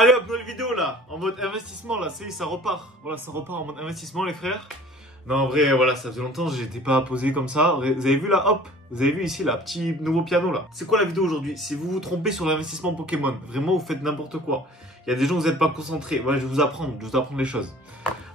Allez hop, nouvelle vidéo là, en mode investissement là, ça repart. Voilà, ça repart en mode investissement les frères. Non en vrai, voilà, ça faisait longtemps, j'étais pas posé comme ça. Vous avez vu là, hop, vous avez vu ici là, petit nouveau piano là. C'est quoi la vidéo aujourd'hui? Si vous vous trompez sur l'investissement Pokémon, vraiment vous faites n'importe quoi. Il y a des gens où vous n'êtes pas concentrés. Voilà, je vais vous apprendre les choses.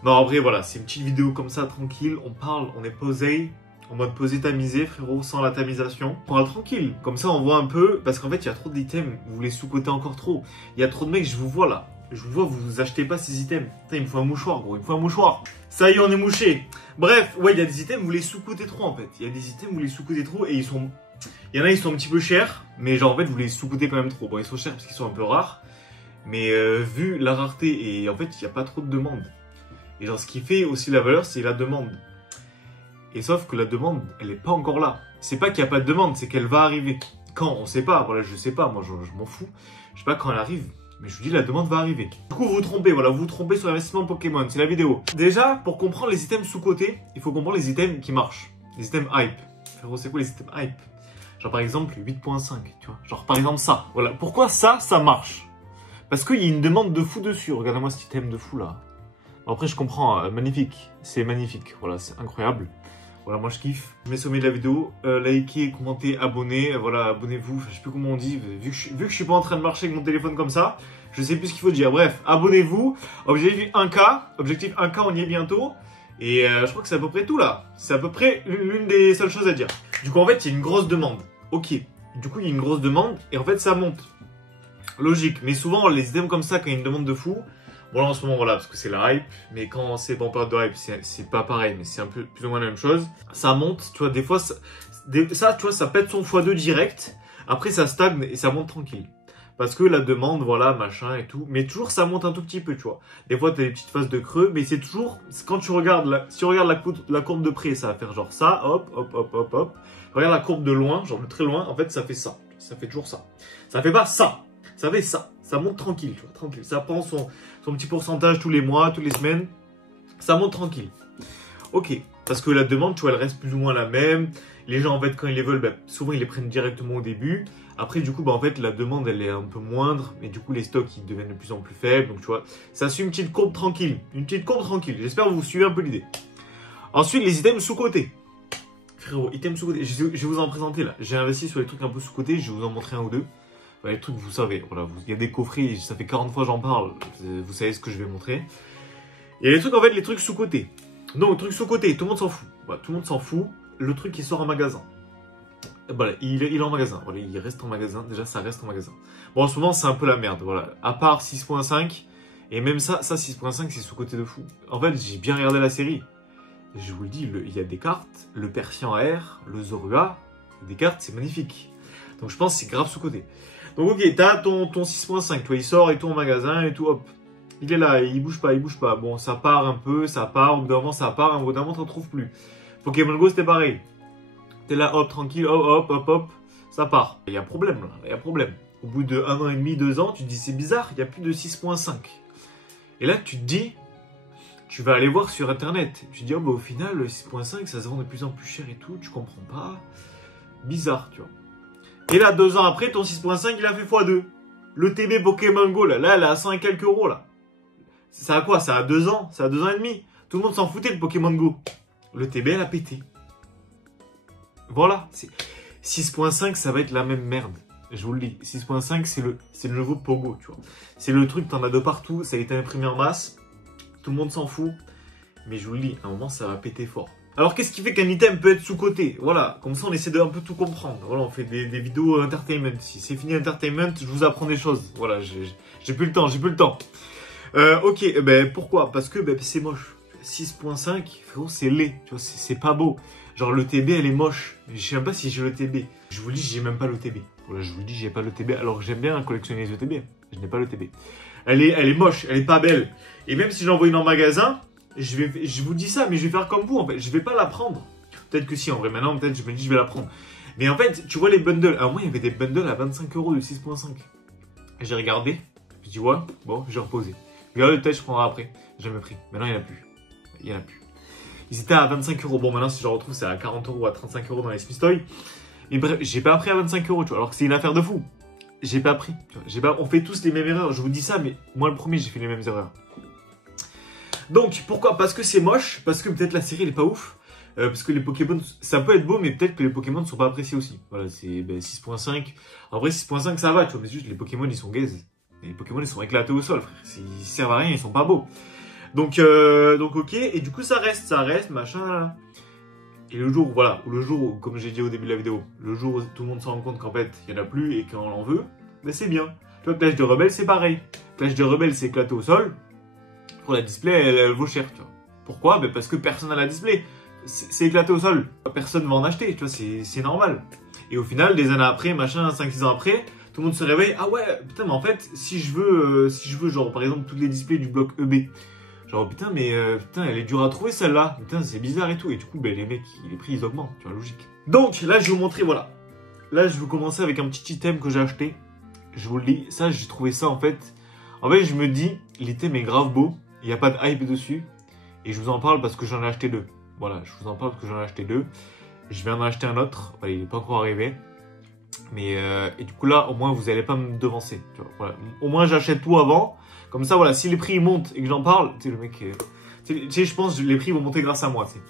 Non en vrai, voilà, c'est une petite vidéo comme ça, tranquille. On parle, on est posé. En mode poser tamisé, frérot, sans la tamisation. On parle tranquille. Comme ça, on voit un peu. Parce qu'en fait, il y a trop d'items. Vous les sous-cotez encore trop. Il y a trop de mecs, je vous vois là. Je vous vois, vous achetez pas ces items. Putain, il me faut un mouchoir, gros. Il me faut un mouchoir. Ça y est, on est mouché. Bref, ouais, il y a des items, vous les sous-cotez trop en fait. Il y a des items, vous les sous-cotez trop et ils sont. Il y en a, ils sont un petit peu chers. Mais genre, en fait, vous les sous-cotez quand même trop. Bon, ils sont chers parce qu'ils sont un peu rares. Mais vu la rareté et en fait, il n'y a pas trop de demande. Et genre, ce qui fait aussi la valeur, c'est la demande. Et sauf que la demande, elle n'est pas encore là. C'est pas qu'il n'y a pas de demande, c'est qu'elle va arriver. Quand? On sait pas. Voilà, je sais pas. Moi, je m'en fous. Je sais pas quand elle arrive. Mais je vous dis, la demande va arriver. Du coup, vous vous trompez. Voilà, vous vous trompez sur l'investissement Pokémon. C'est la vidéo. Déjà, pour comprendre les items sous-cotés, il faut comprendre les items qui marchent. Les items hype. Frérot, c'est quoi les items hype? Genre, par exemple, 8.5. Tu vois? Genre, par exemple, ça. Voilà. Pourquoi ça marche? Parce qu'il y a une demande de fou dessus. Regardez-moi cet item de fou là. Bon, après, je comprends. Magnifique. C'est magnifique. Voilà, c'est incroyable. Voilà, moi je kiffe. Je mets sommet de la vidéo. Likez, commentez, abonnez. Voilà, abonnez-vous. Enfin, je sais plus comment on dit. Vu que je suis pas en train de marcher avec mon téléphone comme ça, je sais plus ce qu'il faut dire. Bref, abonnez-vous. Objectif 1K. Objectif 1K, on y est bientôt. Et je crois que c'est à peu près tout là. C'est à peu près l'une des seules choses à dire. Du coup, en fait, il y a une grosse demande. Ok. Du coup, il y a une grosse demande. Et en fait, ça monte. Logique. Mais souvent, les items comme ça, quand il y a une demande de fou. Bon là en ce moment voilà parce que c'est la hype, mais quand c'est pas en période de hype c'est pas pareil, mais c'est un peu plus ou moins la même chose. Ça monte, tu vois, des fois ça tu vois ça pète son x2 direct, après ça stagne et ça monte tranquille. Parce que la demande, voilà, machin et tout, mais toujours ça monte un tout petit peu, tu vois. Des fois t'as des petites phases de creux, mais c'est toujours, quand tu regardes, si tu regardes la courbe de près, ça va faire genre ça, hop, hop, hop, hop, hop. Regarde la courbe de loin, genre de très loin, en fait ça fait ça. Ça fait toujours ça. Ça fait pas ça, ça fait ça. Ça monte tranquille, tu vois, tranquille. Ça prend son petit pourcentage tous les mois, toutes les semaines. Ça monte tranquille. Ok, parce que la demande, tu vois, elle reste plus ou moins la même. Les gens, en fait, quand ils les veulent, ben, souvent, ils les prennent directement au début. Après, du coup, ben, en fait, la demande, elle est un peu moindre. Mais du coup, les stocks, ils deviennent de plus en plus faibles. Donc, tu vois, ça suit une petite courbe tranquille. Une petite courbe tranquille. J'espère que vous suivez un peu l'idée. Ensuite, les items sous-cotés. Frérot, items sous-cotés. Je vais vous en présenter, là. J'ai investi sur les trucs un peu sous-cotés. Je vais vous en montrer un ou deux. Les trucs, vous savez, voilà, il y a des coffrets, ça fait 40 fois que j'en parle, vous savez ce que je vais montrer. Il y a les trucs, en fait, les trucs sous-cotés. Donc, les trucs sous-cotés, tout le monde s'en fout. Voilà, tout le monde s'en fout. Le truc qui sort en magasin. Voilà, il est en magasin. Voilà, il reste en magasin. Déjà, ça reste en magasin. Bon, souvent, c'est un peu la merde. Voilà, à part 6.5. Et même ça 6.5, c'est sous-coté de fou. En fait, j'ai bien regardé la série. Je vous le dis, il y a des cartes. Le Persian AR, le Zorua. Des cartes, c'est magnifique. Donc, je pense que c'est grave sous-coté. Donc ok, t'as ton 6.5, tu vois, il sort et tout en magasin et tout, hop. Il est là, il bouge pas, il bouge pas. Bon, ça part un peu, ça part, au bout d'un moment ça part, au bout d'un moment t'en trouves plus. Pokémon Go c'était pareil. T'es là, hop, tranquille, hop, hop, hop, hop, ça part. Il y a problème là, il y a problème. Au bout de 1 an et demi, 2 ans, tu te dis c'est bizarre, il n'y a plus de 6.5. Et là tu te dis, tu vas aller voir sur internet. Tu te dis, oh bah au final, le 6.5 ça se vend de plus en plus cher et tout, tu comprends pas. Bizarre, tu vois. Et là, 2 ans après, ton 6.5, il a fait x2. Le TB Pokémon Go, là, elle est à 100 et quelques euros, là. Ça a quoi? Ça a 2 ans? Ça a 2 ans et demi. Tout le monde s'en foutait de Pokémon Go. Le TB, elle a pété. Voilà. 6.5, ça va être la même merde. Je vous le dis. 6.5, c'est le nouveau Pogo, tu vois. C'est le truc, t'en as de partout. Ça a été imprimé en masse. Tout le monde s'en fout. Mais je vous le dis, à un moment, ça va péter fort. Alors, qu'est-ce qui fait qu'un item peut être sous-coté? Voilà, comme ça, on essaie de un peu tout comprendre. Voilà, on fait des vidéos entertainment. Si c'est fini entertainment, je vous apprends des choses. Voilà, j'ai plus le temps, ok, ben pourquoi? Parce que ben, c'est moche. 6.5, frérot, c'est laid. Tu vois, c'est pas beau. Genre, le TB, elle est moche. Je sais même pas si j'ai le TB. Je vous le dis, j'ai même pas le TB. Voilà, je vous le dis, j'ai pas le TB. Alors que j'aime bien collectionner les ETB. Je n'ai pas le TB. Elle est moche, elle est pas belle. Et même si j'envoie une en magasin, je vous dis ça, mais je vais faire comme vous en fait. Je vais pas la prendre. Peut-être que si, en vrai, maintenant, peut-être je me dis je vais la prendre. Mais en fait, tu vois les bundles. Alors moi, il y avait des bundles à 25 € de 6.5. J'ai regardé. Je dis ouais, bon, j'ai reposé. Regardez, peut-être je prendrai après. J'ai jamais pris. Maintenant, il n'y en a plus. Il y en a plus. Ils étaient à 25 €. Bon, maintenant, si je retrouve, c'est à 40 € ou à 35 € dans les Smith Toys. Mais bref, j'ai pas pris à 25 €, tu vois. Alors que c'est une affaire de fou. j'ai pas appris. On fait tous les mêmes erreurs, je vous dis ça, mais moi le premier, j'ai fait les mêmes erreurs. Donc, pourquoi? Parce que c'est moche, parce que peut-être la série, elle est pas ouf. Parce que les Pokémon, ça peut être beau, mais peut-être que les Pokémon ne sont pas appréciés aussi. Voilà, c'est 6.5. En vrai, 6.5, ça va, tu vois, mais juste les Pokémon, ils sont gaze. Les Pokémon, ils sont éclatés au sol, frère. Ils servent à rien, ils sont pas beaux. Donc ok, et du coup, ça reste, machin, là. Et le jour, voilà, le jour où, comme j'ai dit au début de la vidéo, le jour où tout le monde se rend compte qu'en fait, il n'y en a plus et qu'on en veut, ben c'est bien. Tu vois, Clash de Rebelle, c'est pareil. Clash de Rebelle, c'est éclaté au sol. Pour la display, elle vaut cher, tu vois. Pourquoi? Ben parce que personne n'a la display. C'est éclaté au sol. Personne va en acheter, tu vois, c'est normal. Et au final, des années après, machin, 5-6 ans après, tout le monde se réveille. Ah ouais, putain, mais en fait, si je veux, genre, par exemple, tous les displays du bloc EB, genre, putain, mais putain, elle est dure à trouver celle-là. Putain, c'est bizarre et tout. Et du coup, ben, les mecs, les prix, ils augmentent, tu vois, logique. Donc, là, je vais vous montrer, voilà. Là, je vais commencer avec un petit item que j'ai acheté. Je vous le dis, ça, j'ai trouvé ça, en fait. En fait, je me dis, l'item est grave beau. Il n'y a pas de hype dessus. Et je vous en parle parce que j'en ai acheté 2. Voilà, je vous en parle parce que j'en ai acheté 2. Je viens d'en acheter un autre. Voilà, il n'est pas encore arrivé. Mais, et du coup, là, au moins, vous n'allez pas me devancer. Tu vois, voilà. Au moins, j'achète tout avant. Comme ça, voilà, si les prix montent et que j'en parle, tu sais, le mec... tu sais, je pense que les prix vont monter grâce à moi, tu sais.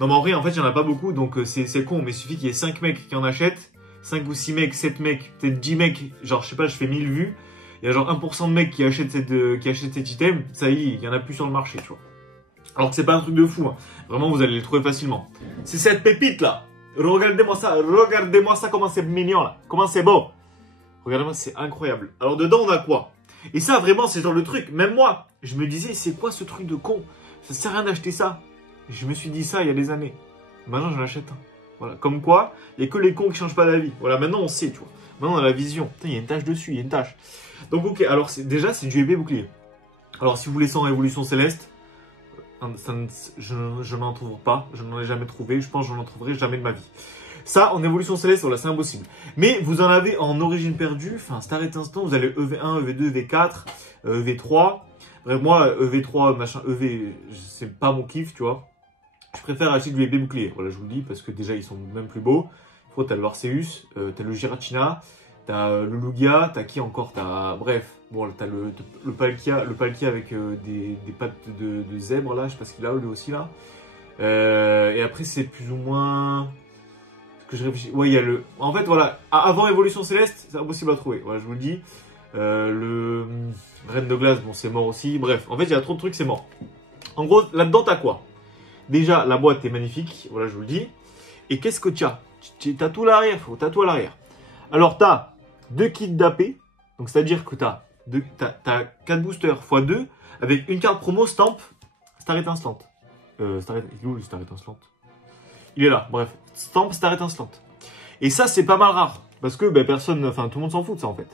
Non, mais en vrai, en fait, il n'y en a pas beaucoup. Donc, c'est con. Mais il suffit qu'il y ait 5 mecs qui en achètent. 5 ou 6 mecs, 7 mecs, peut-être 10 mecs. Genre, je sais pas, je fais 1000 vues. Il y a genre 1% de mecs qui achètent cet item, ça y est, il y en a plus sur le marché, tu vois. Alors que c'est pas un truc de fou, hein. Vraiment, vous allez les trouver facilement. C'est cette pépite là. Regardez-moi ça comment c'est mignon là, comment c'est beau. Regardez-moi, c'est incroyable. Alors dedans, on a quoi? Et ça, vraiment, c'est genre le truc. Même moi, je me disais, c'est quoi ce truc de con? Ça sert à rien d'acheter ça. Je me suis dit ça il y a des années. Maintenant, j'en achète un. Voilà, comme quoi, il n'y a que les cons qui changent pas d'avis. Voilà, maintenant on sait, tu vois. Maintenant on a la vision. Putain, il y a une tache dessus, il y a une tache. Donc ok, alors déjà c'est du épée bouclier. Alors si vous voulez ça en évolution céleste, je n'en trouve pas, je n'en ai jamais trouvé, je pense que je n'en trouverai jamais de ma vie. Ça en évolution céleste, voilà, c'est impossible. Mais vous en avez en origine perdue, enfin Star et Instant, vous avez EV1, EV2, EV4, EV3. Bref, moi EV3, machin, EV, c'est pas mon kiff, tu vois. Je préfère acheter du épée bouclier, voilà, je vous le dis, parce que déjà ils sont même plus beaux. T'as le Arceus, t'as le Giratina, t'as le Lugia, t'as qui encore? Bref, bon, t'as le Palkia avec des pattes de zèbre là, je sais pas ce qu'il a lui aussi là. Et après c'est plus ou moins ce que je réfléchis. Ouais, il y a le. En fait, voilà, avant Évolution Céleste, c'est impossible à trouver. Voilà, je vous le dis. Le Reine de Glace, bon, c'est mort aussi. Bref, en fait, il y a trop de trucs, c'est mort. En gros, là-dedans, t'as quoi? Déjà, la boîte est magnifique, voilà, je vous le dis. Et qu'est-ce que tu as? T'as tout à l'arrière, frérot, t'as tout à l'arrière. Alors, t'as 2 kits d'AP, donc c'est-à-dire que t'as 4 boosters x 2 avec une carte promo Stamp Star Étincelante. Il est où le Star Étincelante? Il est là, bref. Stamp Star Étincelante. Et ça, c'est pas mal rare, parce que ben, personne, enfin tout le monde s'en fout de ça en fait.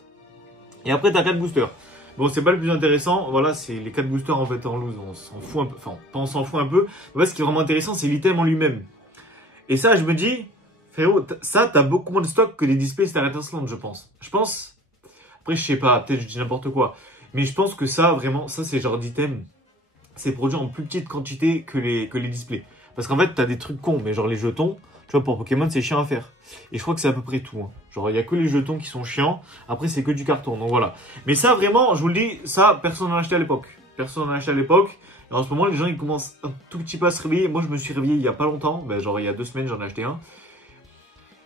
Et après, t'as 4 boosters. Bon, c'est pas le plus intéressant, voilà, c'est les 4 boosters en fait en loose, on s'en fout un peu, enfin, pas on s'en fout un peu. En fait, ce qui est vraiment intéressant, c'est l'item en lui-même. Et ça, je me dis, frérot, ça, t'as beaucoup moins de stock que les displays Star Étincelante, je pense. Je pense, après, je sais pas, peut-être je dis n'importe quoi, mais je pense que ça, vraiment, ça, c'est genre d'item, c'est produit en plus petite quantité que les displays. Parce qu'en fait, t'as des trucs cons, mais genre les jetons, tu vois, pour Pokémon, c'est chiant à faire. Et je crois que c'est à peu près tout. Hein. Genre, il n'y a que les jetons qui sont chiants. Après, c'est que du carton. Donc voilà. Mais ça, vraiment, je vous le dis, ça, personne n'en a acheté à l'époque. Personne n'en a acheté à l'époque. Et en ce moment, les gens, ils commencent un tout petit peu à se réveiller. Moi, je me suis réveillé il n'y a pas longtemps. Ben, genre, il y a 2 semaines, j'en ai acheté un.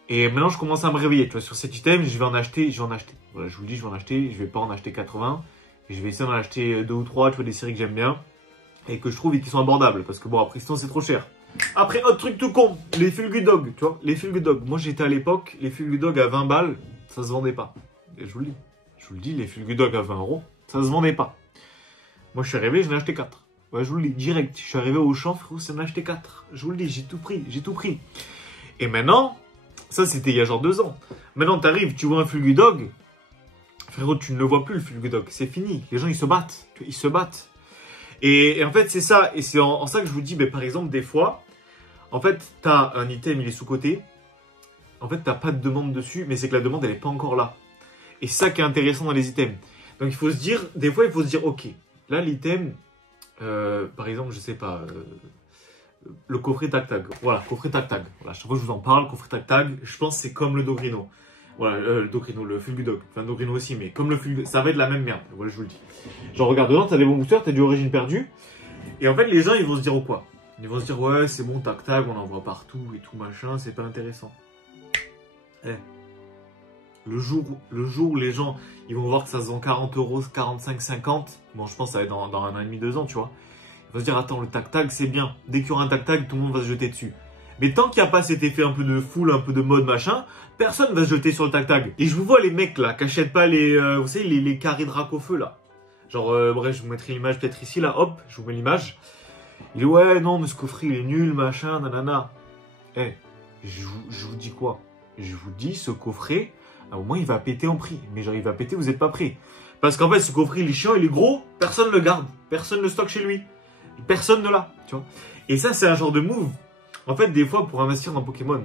Et maintenant, je commence à me réveiller. Tu vois, sur cet item, je vais en acheter. Voilà, je vous le dis, je vais en acheter. Je vais pas en acheter 80. Et je vais essayer d'en acheter 2 ou 3, tu vois, des séries que j'aime bien. Et que je trouve et qui sont abordables. Parce que bon, après, sinon, c'est trop cher. Après, autre truc tout con, les Fulgudog, tu vois, les Fulgudog. Moi, j'étais à l'époque, les Fulgudog à 20 balles, ça se vendait pas. Et je vous le dis. Je vous le dis, les Fulgudog à 20 €, ça se vendait pas. Moi, je suis arrivé, j'en ai acheté 4. Ouais, je vous le dis, direct. Je suis arrivé au champ, frérot, j'en ai acheté 4. Je vous le dis, j'ai tout pris, j'ai tout pris. Et maintenant, ça, c'était il y a genre 2 ans. Maintenant, t'arrives, tu vois un Fulgudog, frérot, tu ne le vois plus, le Fulgudog. C'est fini. Les gens, ils se battent. Ils se battent. Et en fait, c'est ça. Et c'est en ça que je vous dis, ben, par exemple, des fois, en fait, t'as un item, il est sous-coté. En fait, t'as pas de demande dessus, mais c'est que la demande, elle est pas encore là. Et c'est ça qui est intéressant dans les items. Donc, il faut se dire, des fois, il faut se dire, ok, là, l'item, par exemple, je sais pas, le coffret tac-tag. Voilà, coffret tac-tag. Voilà, chaque fois que je vous en parle, coffret tac-tag, je pense que c'est comme le Dogrino. Voilà, le Doctrino, le Fulgudog. Enfin, Doctrino aussi, mais comme le Fulgudog, ça va être la même merde. Voilà, je vous le dis. Genre, regarde, dedans, t'as des bons boosters, t'as du Origine perdue. Et en fait, les gens, ils vont se dire quoi? Ils vont se dire, ouais, c'est bon, tac-tac, on en voit partout et tout, machin, c'est pas intéressant. Eh. Le jour où les gens, ils vont voir que ça se vend 40 euros, 45, 50, bon, je pense que ça va être dans 1 an et demi, 2 ans, tu vois. Ils vont se dire, attends, le tac-tac, c'est bien. Dès qu'il y aura un tac-tac, tout le monde va se jeter dessus. Mais tant qu'il n'y a pas cet effet un peu de foule, un peu de mode, machin, personne va se jeter sur le tac-tac. Et je vous vois les mecs là, qui achètent pas les, vous savez, les carrés drac au feu là. Genre, bref, je vous mettrai l'image peut-être ici, là, hop, je vous mets l'image. Il est, ouais, non, mais ce coffret, il est nul, machin, nanana. Eh, je vous dis quoi? Je vous dis, ce coffret, à un moment, il va péter en prix. Mais genre, il va péter, vous n'êtes pas prêts. Parce qu'en fait, ce coffret, il est chiant, il est gros, personne ne le garde. Personne ne le stocke chez lui. Personne ne l'a, tu vois. Et ça, c'est un genre de move. En fait, des fois, pour investir dans Pokémon,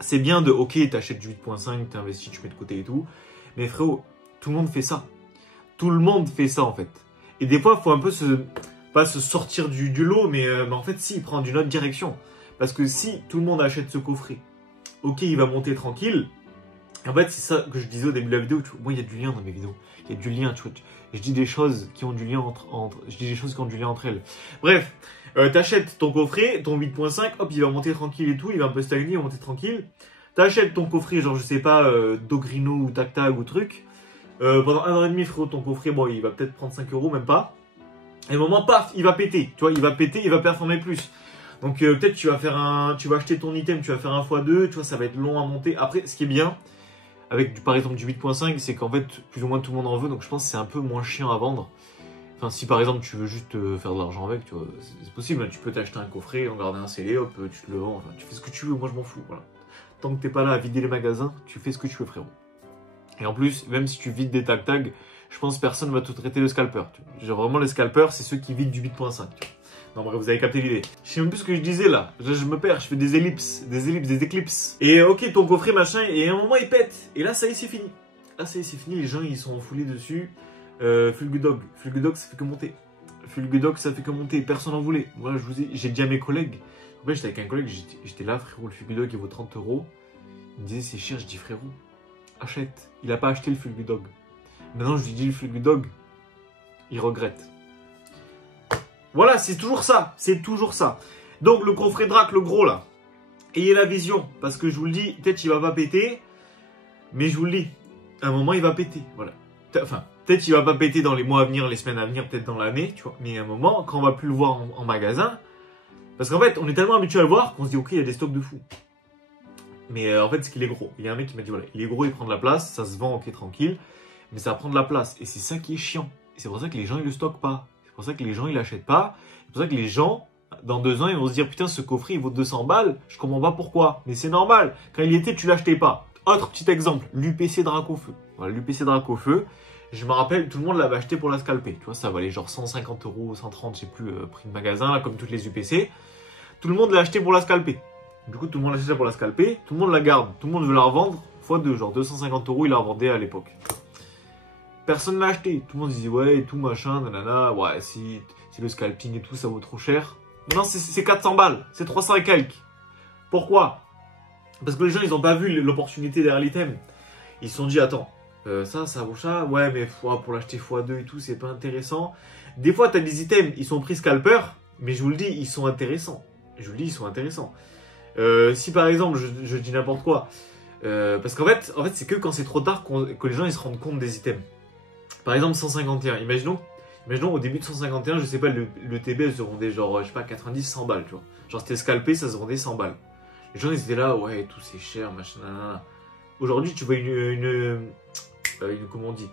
c'est bien de, ok, t'achètes du 8.5, t'investis, tu mets de côté et tout. Mais frérot, tout le monde fait ça. Tout le monde fait ça, en fait. Et des fois, il faut un peu pas se sortir du lot, mais en fait, si, prendre une autre direction. Parce que si tout le monde achète ce coffret, ok, il va monter tranquille. Et en fait, c'est ça que je disais au début de la vidéo. Moi, il y a du lien dans mes vidéos. Il y a du lien, tu vois. Je dis des choses qui ont du lien entre elles. Bref, t'achètes ton coffret, ton 8.5, hop, il va monter tranquille et tout. Il va un peu stagner, il va monter tranquille. T'achètes ton coffret, genre, je sais pas, Dogrino ou Tactag ou truc. Pendant 1 an et demi, frérot, ton coffret, bon, il va peut-être prendre 5 euros, même pas. Et au moment, paf, il va péter. Tu vois, il va péter, il va performer plus. Donc, peut-être tu vas acheter ton item, tu vas faire un x2, tu vois, ça va être long à monter. Après, ce qui est bien, avec par exemple du 8.5, c'est qu'en fait, plus ou moins tout le monde en veut, donc je pense que c'est un peu moins chiant à vendre. Enfin, si par exemple tu veux juste faire de l'argent avec, tu vois, c'est possible, hein, tu peux t'acheter un coffret, en garder un scellé, hop, tu te le vends, enfin, tu fais ce que tu veux, moi je m'en fous, voilà. Tant que t'es pas là à vider les magasins, tu fais ce que tu veux, frérot. Et en plus, même si tu vides des tac-tags, je pense que personne va te traiter le scalper. Genre vraiment, les scalpers, c'est ceux qui vident du 8.5. Non, bref, vous avez capté l'idée. Je sais même plus ce que je disais là. Je me perds, je fais des ellipses, des éclipses. Et ok, ton coffret, machin, et à un moment, il pète. Et là, ça y est, c'est fini. Là, ça y est, c'est fini. Les gens, ils sont foulés dessus. Fulgudog. Fulgudog, ça fait que monter. Fulgudog, ça fait que monter. Personne n'en voulait. Moi, j'ai dit à mes collègues. En fait, j'étais avec un collègue, j'étais là, frérot, le Fulgudog, il vaut 30 euros. Il me disait, c'est cher. Je dis, frérot, achète. Il a pas acheté le Fulgudog. Maintenant, je lui dis, le Fulgudog, il regrette. Voilà, c'est toujours ça. C'est toujours ça. Donc, le coffret Drac, le gros, là. Ayez la vision. Parce que je vous le dis, peut-être il va pas péter. Mais je vous le dis, à un moment, il va péter. Voilà. Enfin, peut-être il va pas péter dans les mois à venir, les semaines à venir, peut-être dans l'année, tu vois. Mais à un moment, quand on va plus le voir en magasin, parce qu'en fait, on est tellement habitué à le voir qu'on se dit, ok, il y a des stocks de fou. Mais en fait, c'est qu'il est gros. Il y a un mec qui m'a dit, voilà, il est gros, il prend de la place, ça se vend, ok, tranquille. Mais ça prend de la place. Et c'est ça qui est chiant. Et c'est pour ça que les gens, ils le stockent pas. C'est pour ça que les gens, ils l'achètent pas. C'est pour ça que les gens, dans 2 ans, ils vont se dire, putain, ce coffret, il vaut 200 balles. Je comprends pas pourquoi. Mais c'est normal. Quand il était, tu l'achetais pas. Autre petit exemple, l'UPC Drac au feu. Voilà, l'UPC Drac au feu. Je me rappelle, tout le monde l'avait acheté pour la scalper. Tu vois, ça valait genre 150 euros, 130, je sais plus, prix de magasin, là, comme toutes les UPC. Tout le monde l'a acheté pour la scalper. Du coup, tout le monde l'a acheté pour la scalper. Tout le monde la garde. Tout le monde veut la revendre. x2, genre 250 euros, il la revendait à l'époque. Personne l'a acheté. Tout le monde disait, ouais, et tout, machin, nanana. Ouais, si le scalping et tout, ça vaut trop cher. Non, c'est 400 balles. C'est 300 et quelques. Pourquoi? Parce que les gens, ils n'ont pas vu l'opportunité derrière l'item. Ils se sont dit, attends, ça vaut ça. Ouais, mais pour l'acheter x2 et tout, c'est pas intéressant. Des fois, tu as des items, ils sont pris scalper, mais je vous le dis, ils sont intéressants. Je vous le dis, ils sont intéressants. Si par exemple, je dis n'importe quoi, parce qu'en fait c'est que quand c'est trop tard que les gens ils se rendent compte des items. Par exemple, 151. Imaginons au début de 151, je sais pas, le TB se vendait genre, je sais pas, 90, 100 balles, tu vois. Genre, c'était scalpé, ça se vendait 100 balles. Les gens, ils étaient là, ouais, tout c'est cher, machin, nanana. Aujourd'hui, tu vois comment on dit,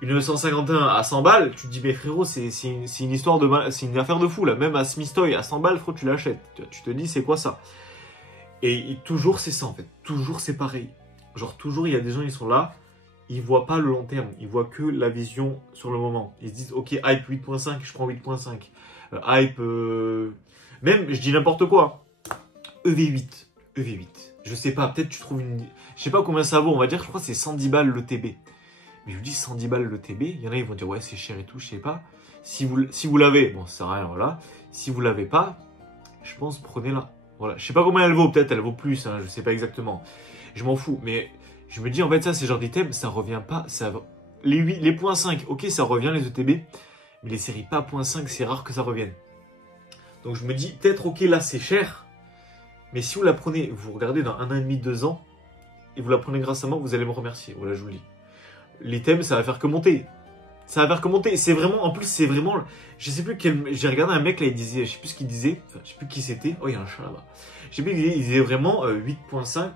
une 151 à 100 balles, tu te dis, mais frérot, c'est une histoire c'est une affaire de fou, là. Même à Smith Toy, à 100 balles, frérot, tu l'achètes. Tu te dis, c'est quoi ça? Et toujours, c'est ça, en fait. Toujours, c'est pareil. Genre, toujours, il y a des gens, ils sont là, ils voient pas le long terme, ils voient que la vision sur le moment. Ils se disent, ok, hype 8.5, je prends 8.5. Hype, même, je dis n'importe quoi. EV8. Je sais pas, peut-être tu trouves une... Je sais pas combien ça vaut, on va dire, je crois que c'est 110 balles le TB. Mais je vous dis 110 balles le TB, il y en a, ils vont dire, ouais, c'est cher et tout, je sais pas. Si vous l'avez, bon, ça sert à rien, voilà. Si vous l'avez pas, je pense, prenez-la. Voilà, je sais pas combien elle vaut, peut-être elle vaut plus, hein, je sais pas exactement. Je m'en fous, mais Je me dis, en fait, ça, c'est genre d'items, ça revient pas. Les points 5, ok, ça revient, les ETB. Mais les séries pas point 5, c'est rare que ça revienne. Donc je me dis, peut-être, ok, là, c'est cher. Mais si vous la prenez, vous regardez dans 1 an et demi, 2 ans, et vous la prenez grâce à moi, vous allez me remercier. Voilà, je vous le dis. L'item, ça va faire que monter. Ça va faire que monter. C'est vraiment, en plus, c'est vraiment, je sais plus quel, j'ai regardé un mec là, il disait, je sais plus ce qu'il disait, enfin, je sais plus qui c'était. Oh, il y a un chat là-bas. Je sais plus, il disait vraiment 8.5,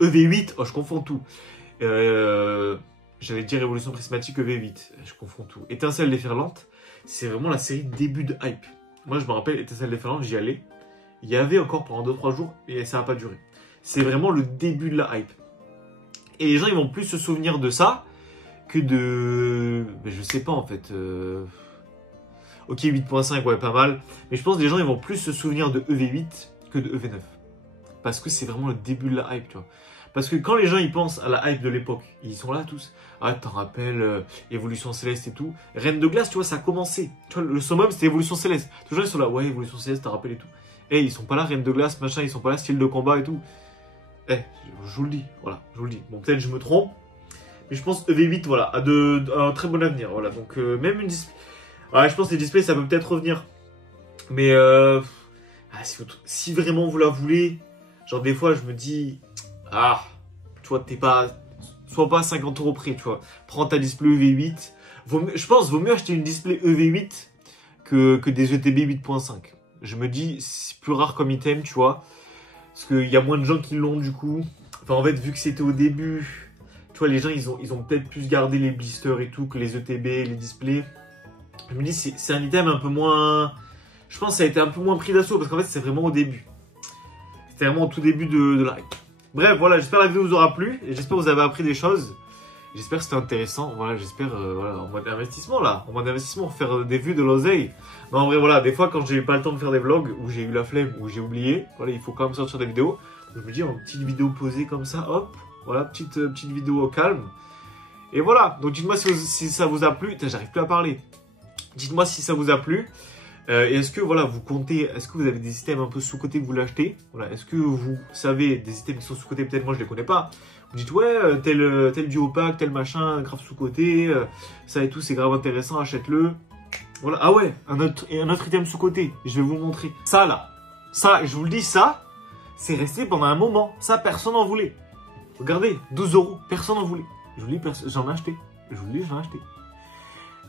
EV8, oh, je confonds tout. J'allais dire Révolution Prismatique EV8, je confonds tout. Étincelle déferlante, c'est vraiment la série début de hype. Moi, je me rappelle, Étincelle déferlante, j'y allais. Il y avait encore pendant 2-3 jours, et ça n'a pas duré. C'est vraiment le début de la hype. Et les gens, ils vont plus se souvenir de ça que de... Mais je sais pas, en fait. Ok, 8.5, ouais, pas mal. Mais je pense que les gens, ils vont plus se souvenir de EV8 que de EV9. Parce que c'est vraiment le début de la hype, tu vois. Parce que quand les gens, ils pensent à la hype de l'époque, ils sont là tous. Ah, t'en rappelles, Évolution Céleste et tout. Reine de Glace, tu vois, ça a commencé. Tu vois, le summum, c'était Évolution Céleste. Toujours, ils sont là, ouais, Évolution Céleste, t'en rappelles et tout. Eh, ils sont pas là, Reine de Glace, machin, ils sont pas là, style de combat et tout. Eh, je vous le dis, voilà, je vous le dis. Bon, peut-être je me trompe, mais je pense EV8, voilà, a un très bon avenir, voilà. Donc, même une display... Ouais, je pense que les displays, ça peut peut-être revenir. Mais, si vraiment vous la voulez, genre des fois, je me dis... Ah, tu vois, t'es pas... Sois pas à 50 € près, tu vois. Prends ta display EV8. Je pense vaut mieux acheter une display EV8 que des ETB 8.5. Je me dis, c'est plus rare comme item, tu vois. Parce qu'il y a moins de gens qui l'ont, du coup. Enfin, en fait, vu que c'était au début, tu vois, les gens, ils ont peut-être plus gardé les blisters et tout que les ETB, les displays. Je me dis, c'est un item un peu moins... Je pense que ça a été un peu moins pris d'assaut, parce qu'en fait, c'est vraiment au début. C'était vraiment au tout début de la hype. Bref, voilà, j'espère que la vidéo vous aura plu. Et j'espère que vous avez appris des choses. J'espère que c'était intéressant. Voilà, j'espère, voilà, en mode investissement, là. En mode investissement, faire des vues, de l'oseille. Mais en vrai, voilà, des fois, quand j'ai pas le temps de faire des vlogs, ou j'ai eu la flemme, ou j'ai oublié, voilà, il faut quand même sortir des vidéos. Je me dis, une petite vidéo posée comme ça, hop. Voilà, petite vidéo au calme. Et voilà, donc dites-moi si ça vous a plu. J'arrive plus à parler. Dites-moi si ça vous a plu. Et est-ce que, voilà, vous comptez, est-ce que vous avez des systèmes un peu sous-côté que vous l'achetez? Voilà, est-ce que vous savez des systèmes qui sont sous-côté, peut-être moi je les connais pas. Vous dites, ouais, tel duo pack, tel machin, grave sous-côté, ça et tout, c'est grave intéressant, achète-le. Voilà, ah ouais, un autre item sous-côté, je vais vous le montrer. Ça là, ça, je vous le dis, ça, c'est resté pendant un moment. Ça, personne n'en voulait. Regardez, 12 €, personne n'en voulait. Je vous le dis, j'en ai acheté. Je vous le dis, j'en ai acheté.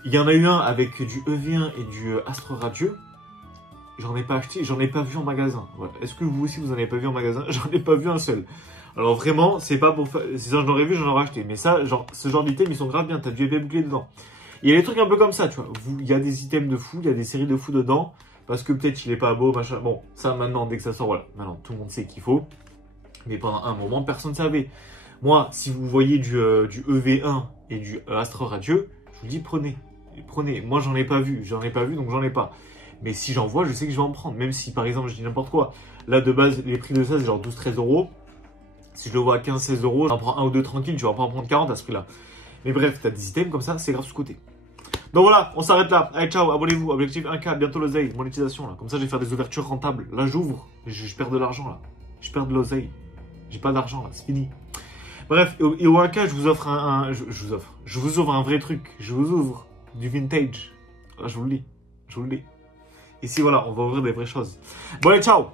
Il y en a eu un avec du EV1 et du Astre Radieux. J'en ai pas acheté, j'en ai pas vu en magasin. Voilà. Est-ce que vous aussi vous en avez pas vu en magasin? J'en ai pas vu un seul. Alors vraiment, c'est pas pour faire... Si j'en aurais vu, j'en aurais acheté. Mais ça, genre, ce genre d'items, ils sont grave bien. T'as du épée bouclé dedans. Il y a des trucs un peu comme ça, tu vois. Il y a des items de fou, il y a des séries de fou dedans. Parce que peut-être il est pas beau, machin. Bon, ça maintenant, dès que ça sort, voilà. Maintenant, tout le monde sait qu'il faut. Mais pendant un moment, personne ne savait. Moi, si vous voyez du EV1 et du Astre Radieux, je vous dis prenez. Prenez. Moi, j'en ai pas vu, donc j'en ai pas. Mais si j'en vois, je sais que je vais en prendre. Même si, par exemple, je dis n'importe quoi. Là, de base, les prix de ça, c'est genre 12-13 €. Si je le vois à 15-16 €, j'en prends un ou deux tranquille. Tu vas pas en prendre 40 à ce prix-là. Mais bref, t'as des items comme ça, c'est grave sous-côté. Donc voilà, on s'arrête là. Allez, ciao, abonnez-vous. Objectif 1K, bientôt l'oseille, monétisation là. Comme ça, je vais faire des ouvertures rentables. Là, j'ouvre. Je perds de l'argent là. Je perds de l'oseille. J'ai pas d'argent là, c'est fini. Bref, et au 1K, je vous offre je vous ouvre un vrai truc. Je vous ouvre du vintage. Là, je vous le dis. Je vous le dis. Ici, voilà, on va ouvrir des vraies choses. Bon, allez, ciao!